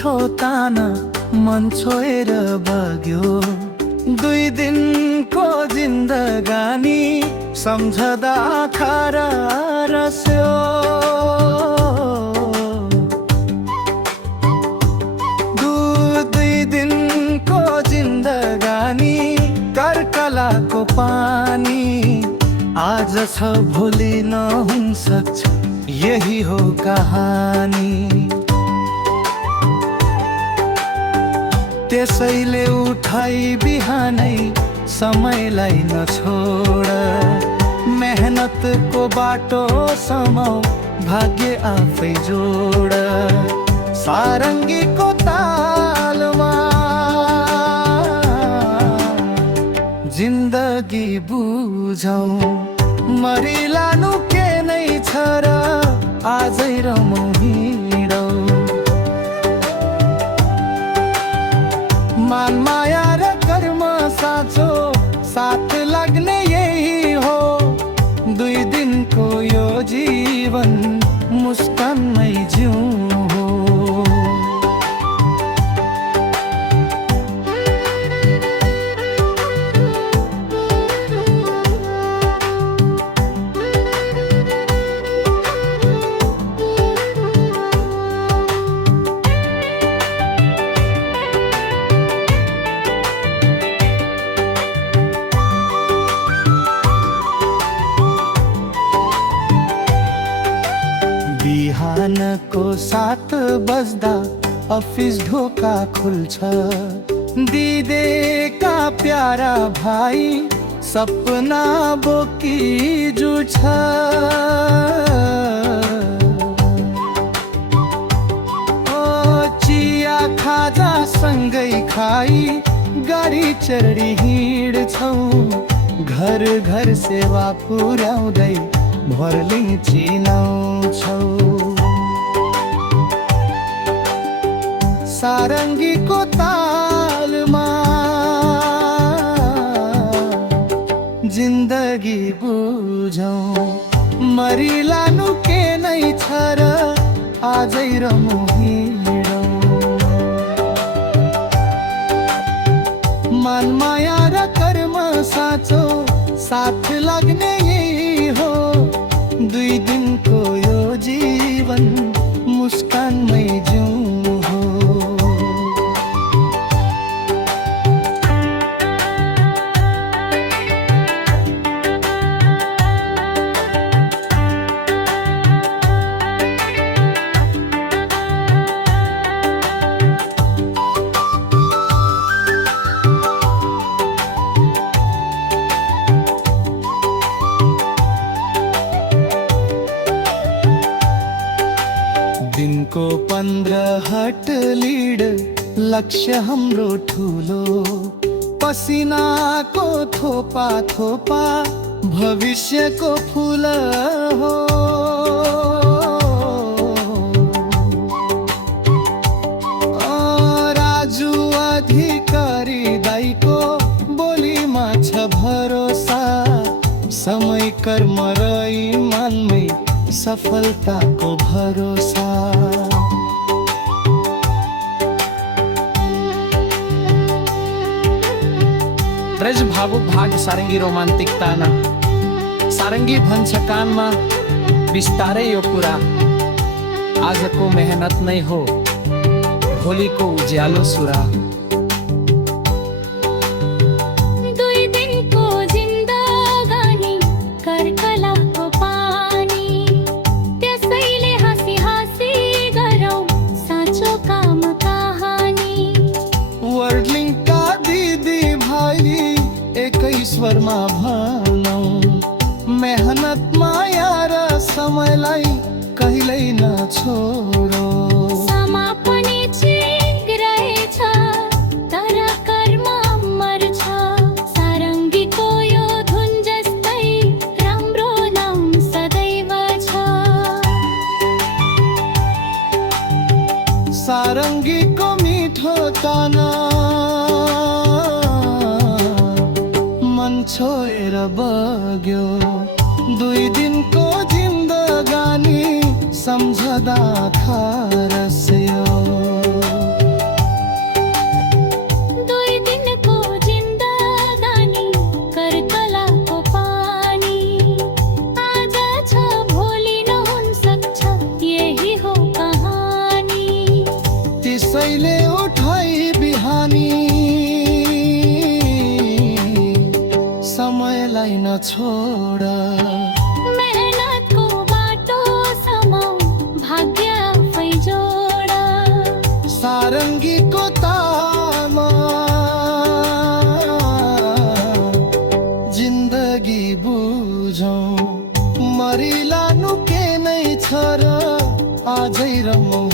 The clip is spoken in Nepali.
मिठो ताना मन छोएर बग्यो। 2 दिनको जिन्दगानी सम्झदा आँखा रस्यो। 2 दिनको जिन्दगानी कर्कलाको पानी आज छ भोलि नहुन सक्छ, यही हो कहानी। त्यसैले उठाई बिहानै समयलाई नछोड, मेहनतको बाटो समाऊ भाग्य आफै जोड। सारङ्गीको तालमा जिन्दगी बुझौँ, मरिलानु के नै छ र आजै रमौँ हिँडौँ। मान माया र कर्म साँचो साथ लाग्ने यही हो। 2 दिनको यो जीवन मुस्कानमै जिउँ हो। बिहानको 7 बज्दा अफिस ढोका खुल्छ। दिदेका प्यारा भाइ सपना बोकी जुछ। चिया खाजा सँगै खाई गाडी चढी हिँड्छौ। घर घर सेवा पुर्याउँदै भरलिङ चिनाउँछौ। सारङ्गीको तालमा जिन्दगी बुझौँ, मरिलानु के नै छ र आजै रमौँ हिँडौँ। मान माया र कर्म साँचो साथ लाग्ने यही हो। 2 दिनको यो जीवन मुस्कानमै जिउँ हो। दिनको 15 हट लिड लक्ष्य हाम्रो ठुलो। पसिनाको थोपा थोपा भविष्यको फुल हो। राजु अधिकारी दाइको बोलीमा छ भरोसा। समय कर्म र इमानमै सफलताको भरोसा। ब्रज भावुक भाग सारङ्गी रोमान्टिक ताना। सारङ्गी भन्छ कानमा बिस्तारै यो कुरा, आजको मेहनत नै हो भोलिको उज्यालो सुरा। ईश्वरमा भनौँ, मेहनत माया र समयलाई कहिल्यै नछोडौ। समापनी ठिक रहेछ तर कर्म मर्छ। सारङ्गीको यो धुन जस्तै राम्रो नाम सदैव छ। सारङ्गीको मिठो ताना मन छोएर बग्यो। 2 दिनको जिन्दगानी सम्झदा आँखा रस्यो। मलाई नछोड मेहनतको बाटो समाऊ भाग्य आफै जोड सारङ्गीको तालमा जिन्दगी बुझौँ मरिलानु के नै छ र आजै रमौँ